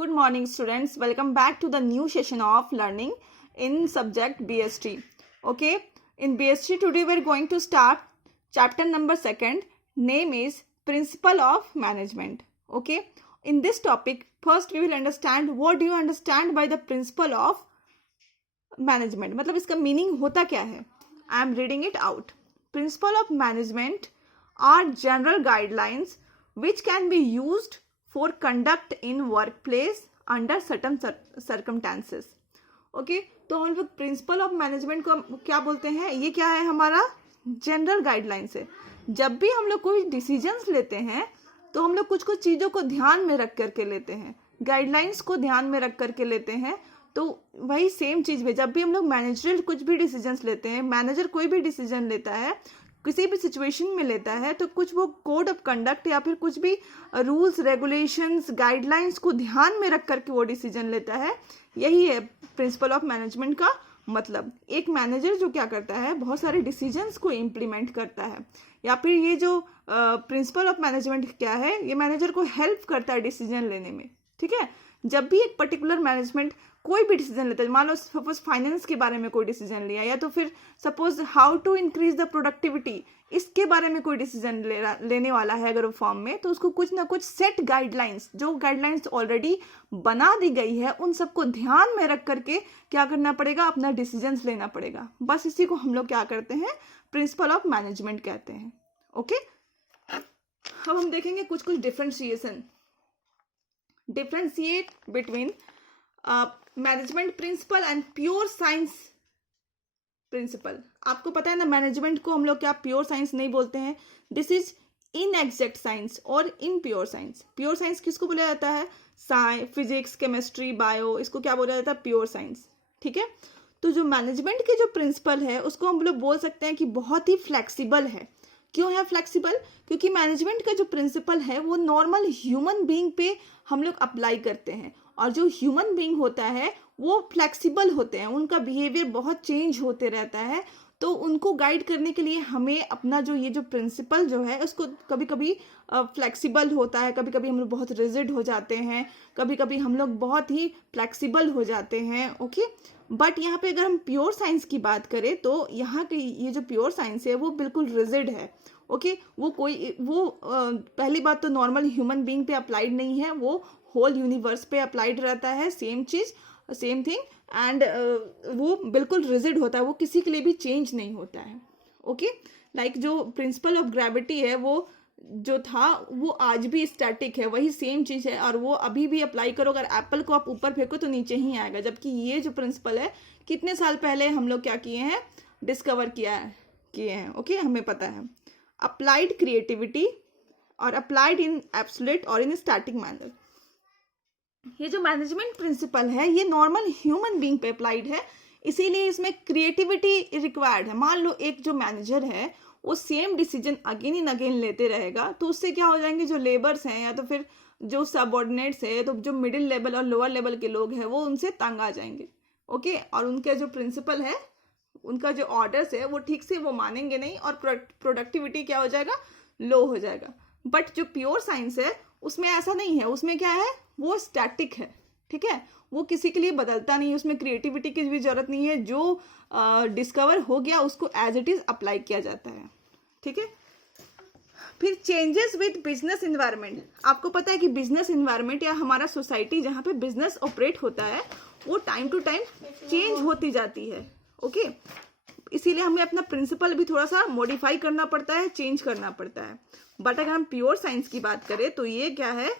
Good morning, students. Welcome back to the new session of learning in subject BST. Okay, in BST today we are going to start chapter number 2. Name is Principle of Management. Okay, in this topic, first we will understand what do you understand by the principle of management. मतलब इसका meaning होता क्या है? I am reading it out. Principle of management are general guidelines which can be used for conduct in workplace under certain circumstances. Okay, तो हम लोग principle of management को क्या बोलते हैं? ये क्या है? हमारा जनरल गाइडलाइंस है. जब भी हम लोग कोई डिसीजंस लेते हैं तो हम लोग कुछ कुछ चीज़ों को ध्यान में रख करके लेते हैं, गाइडलाइंस को ध्यान में रख करके लेते हैं. तो वही सेम चीज़ में जब भी हम लोग मैनेजरियल कुछ भी डिसीजंस लेते हैं, मैनेजर कोई भी डिसीजन लेता है, किसी भी सिचुएशन में लेता है, तो कुछ वो कोड ऑफ कंडक्ट या फिर कुछ भी रूल्स रेगुलेशंस गाइडलाइंस को ध्यान में रख करके वो डिसीजन लेता है. यही है प्रिंसिपल ऑफ मैनेजमेंट का मतलब. एक मैनेजर जो क्या करता है, बहुत सारे डिसीजंस को इम्प्लीमेंट करता है, या फिर ये जो प्रिंसिपल ऑफ मैनेजमेंट क्या है, ये मैनेजर को हेल्प करता है डिसीजन लेने में. ठीक है, जब भी एक पर्टिकुलर मैनेजमेंट कोई भी डिसीजन लेता है, मान लो सपोज फाइनेंस के बारे में कोई डिसीजन लिया, या तो फिर suppose how to increase the productivity, इसके बारे में कोई डिसीजन लेने वाला है अगर वो फॉर्म में, तो उसको कुछ ना कुछ सेट गाइडलाइंस, जो गाइडलाइंस ऑलरेडी बना दी गई है, उन सबको ध्यान में रख करके क्या करना पड़ेगा, अपना डिसीजंस लेना पड़ेगा. बस इसी को हम लोग क्या करते हैं, प्रिंसिपल ऑफ मैनेजमेंट कहते हैं. ओके, अब हम देखेंगे कुछ कुछ differentiate between management principle and pure science principle. आपको पता है ना, मैनेजमेंट को हम लोग क्या प्योर साइंस नहीं बोलते हैं. दिस इज इनएग्जैक्ट साइंस और इम्प्योर साइंस. प्योर साइंस किसको बोला जाता है? फिजिक्स, केमिस्ट्री, बायो, इसको क्या बोला जाता है? Pure science. ठीक है, तो जो मैनेजमेंट के जो प्रिंसिपल है उसको हम लोग बोल सकते हैं कि बहुत ही फ्लेक्सिबल है. क्यों है फ्लेक्सिबल? क्योंकि मैनेजमेंट का जो प्रिंसिपल है वो नॉर्मल ह्यूमन बीइंग पे हम लोग अप्लाई करते हैं, और जो ह्यूमन बीइंग होता है वो फ्लेक्सिबल होते हैं, उनका बिहेवियर बहुत चेंज होते रहता है. तो उनको गाइड करने के लिए हमें अपना जो ये जो प्रिंसिपल जो है उसको कभी कभी फ्लेक्सिबल होता है, कभी कभी हम लोग बहुत रिजिड हो जाते हैं, कभी कभी हम लोग बहुत ही फ्लेक्सिबल हो जाते हैं. ओके, बट यहाँ पे अगर हम प्योर साइंस की बात करें तो यहाँ के ये जो प्योर साइंस है वो बिल्कुल रिजिड है. ओके, वो पहली बात तो नॉर्मल ह्यूमन बीइंग पे अप्लाइड नहीं है, वो होल यूनिवर्स पे अप्लाइड रहता है, सेम चीज सेम थिंग, एंड वो बिल्कुल रिजिड होता है, वो किसी के लिए भी चेंज नहीं होता है. ओके, लाइक जो प्रिंसिपल ऑफ ग्रेविटी है वो जो था वो आज भी स्टैटिक है, वही सेम चीज है, और वो अभी भी अप्लाई करो. अगर एप्पल को आप ऊपर फेंको तो नीचे ही आएगा, जबकि ये जो प्रिंसिपल है कितने साल पहले हम लोग क्या किए हैं, डिस्कवर किए हैं. ओके, हमें पता है. अप्लाइड क्रिएटिविटी और अप्लाइड इन एब्सोल्यूट और इन स्टैटिक मैनर. ये जो मैनेजमेंट प्रिंसिपल है ये नॉर्मल ह्यूमन बीइंग पे अप्लाइड है, इसीलिए इसमें क्रिएटिविटी रिक्वायर्ड है. मान लो एक जो मैनेजर है वो same decision again and again लेते रहेगा, तो उससे क्या हो जाएंगे, जो लेबर्स हैं या तो फिर जो सबऑर्डिनेट्स है, तो जो मिडिल लेवल और लोअर लेवल के लोग हैं वो उनसे तंग आ जाएंगे. ओके, और उनका जो प्रिंसिपल है, उनका जो ऑर्डर्स है वो ठीक से वो मानेंगे नहीं, और प्रोडक्टिविटी क्या हो जाएगा, लो हो जाएगा. बट जो प्योर साइंस है उसमें ऐसा नहीं है, उसमें क्या है, वो स्टैटिक है. ठीक है, वो किसी के लिए बदलता नहीं है, उसमें क्रिएटिविटी की भी जरूरत नहीं है, जो डिस्कवर हो गया उसको एज इट इज अप्लाई किया जाता है. ठीक है, फिर चेंजेस विद बिजनेस इन्वायरमेंट. आपको पता है कि बिजनेस इन्वायरमेंट या हमारा सोसाइटी जहाँ पे बिजनेस ऑपरेट होता है वो टाइम टू टाइम चेंज होती जाती है. ओके, इसीलिए हमें अपना प्रिंसिपल भी थोड़ा सा मॉडिफाई करना पड़ता है, चेंज करना पड़ता है. बट अगर हम प्योर साइंस की बात करें तो ये क्या है,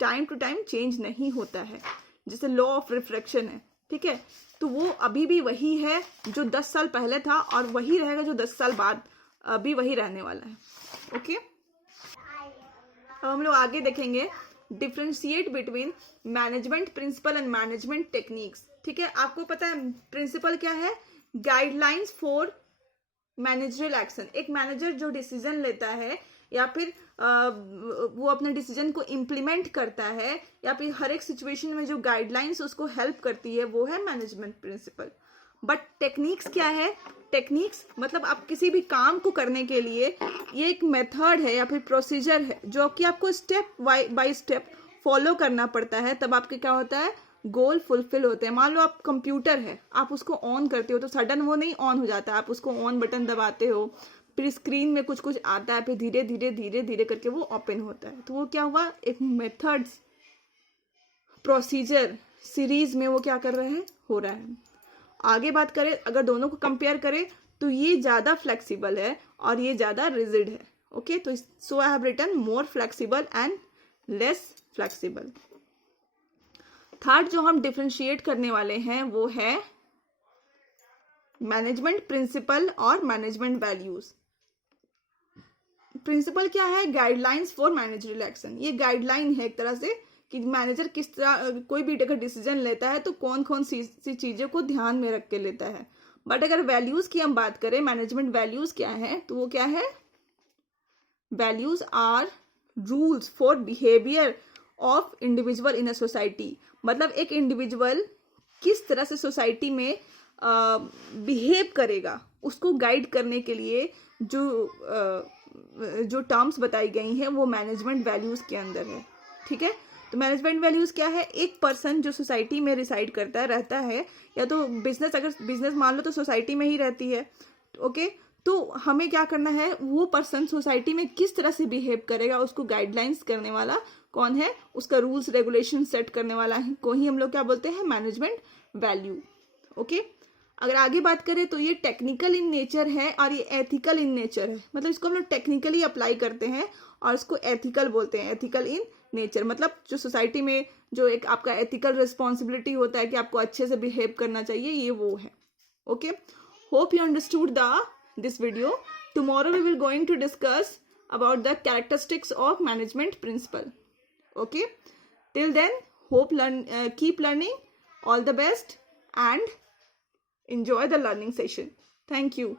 टाइम टू टाइम चेंज नहीं होता है. जैसे लॉ ऑफ रिफ्रैक्शन है, ठीक है, तो वो अभी भी वही है जो 10 साल पहले था, और वही रहेगा जो 10 साल बाद अभी वही रहने वाला है. ओके, अब हम लोग आगे देखेंगे differentiate between management principle and management techniques. ठीक है, आपको पता है प्रिंसिपल क्या है, गाइडलाइंस फॉर मैनेजरियल एक्शन. एक मैनेजर जो डिसीजन लेता है या फिर वो अपने डिसीजन को इम्प्लीमेंट करता है, या फिर हर एक सिचुएशन में जो गाइडलाइंस उसको हेल्प करती है, वो है मैनेजमेंट प्रिंसिपल. बट टेक्निक्स क्या है, टेक्निक्स मतलब आप किसी भी काम को करने के लिए ये एक मेथड है या फिर प्रोसीजर है जो कि आपको स्टेप बाय स्टेप फॉलो करना पड़ता है तब आपके क्या होता है, गोल फुलफिल होते हैं। मान लो आप कंप्यूटर है, आप उसको ऑन करते हो तो सडन वो नहीं ऑन हो जाता, आप उसको ऑन बटन दबाते हो, फिर स्क्रीन में कुछ कुछ आता है, फिर धीरे धीरे धीरे धीरे करके वो ओपन होता है। तो वो क्या हुआ, एक मेथड्स, प्रोसीजर, सीरीज में वो क्या कर रहे हैं, हो रहा है। आगे बात करें, अगर दोनों को कंपेयर करें तो ये ज़्यादा फ्लेक्सिबल है और ये ज़्यादा रिजिड है। ओके, तो so I have written more flexible and less flexible. Third जो हम डिफ्रेंशिएट करने वाले हैं वो है मैनेजमेंट प्रिंसिपल और मैनेजमेंट वैल्यूज। प्रिंसिपल क्या है, गाइडलाइंस फॉर मैनेजरियल एक्शन। ये गाइडलाइन है एक तरह से कि मैनेजर किस तरह कोई भी अगर डिसीजन लेता है तो कौन कौन सी चीज़ों को ध्यान में रख के लेता है। बट अगर वैल्यूज की हम बात करें, मैनेजमेंट वैल्यूज क्या है, तो वो क्या है, values are rules for behaviour of individual in a society. मतलब एक इंडिविजुअल किस तरह से सोसाइटी में बिहेव करेगा, उसको गाइड करने के लिए जो टर्म्स बताई गई हैं वो मैनेजमेंट वैल्यूज के अंदर है। ठीक है, तो मैनेजमेंट वैल्यूज क्या है, एक पर्सन जो सोसाइटी में रिसाइड करता है, रहता है, या तो बिजनेस, अगर बिजनेस मान लो तो सोसाइटी में ही रहती है। ओके, तो हमें क्या करना है, वो पर्सन सोसाइटी में किस तरह से बिहेव करेगा उसको गाइडलाइंस करने वाला कौन है, उसका रूल्स रेगुलेशन सेट करने वाला को ही हम लोग क्या बोलते हैं, मैनेजमेंट वैल्यू। ओके, अगर आगे बात करें तो ये टेक्निकल इन नेचर है और ये एथिकल इन नेचर है। मतलब इसको हम लोग टेक्निकली अप्लाई करते हैं और इसको एथिकल बोलते हैं, एथिकल इन नेचर। मतलब जो सोसाइटी में जो एक आपका एथिकल रिस्पॉन्सिबिलिटी होता है कि आपको अच्छे से बिहेव करना चाहिए, ये वो है। Okay, hope you understood this video. Tomorrow we will going to discuss about the characteristics of management principle. Okay, till then keep learning. All the best and enjoy the learning session. Thank you.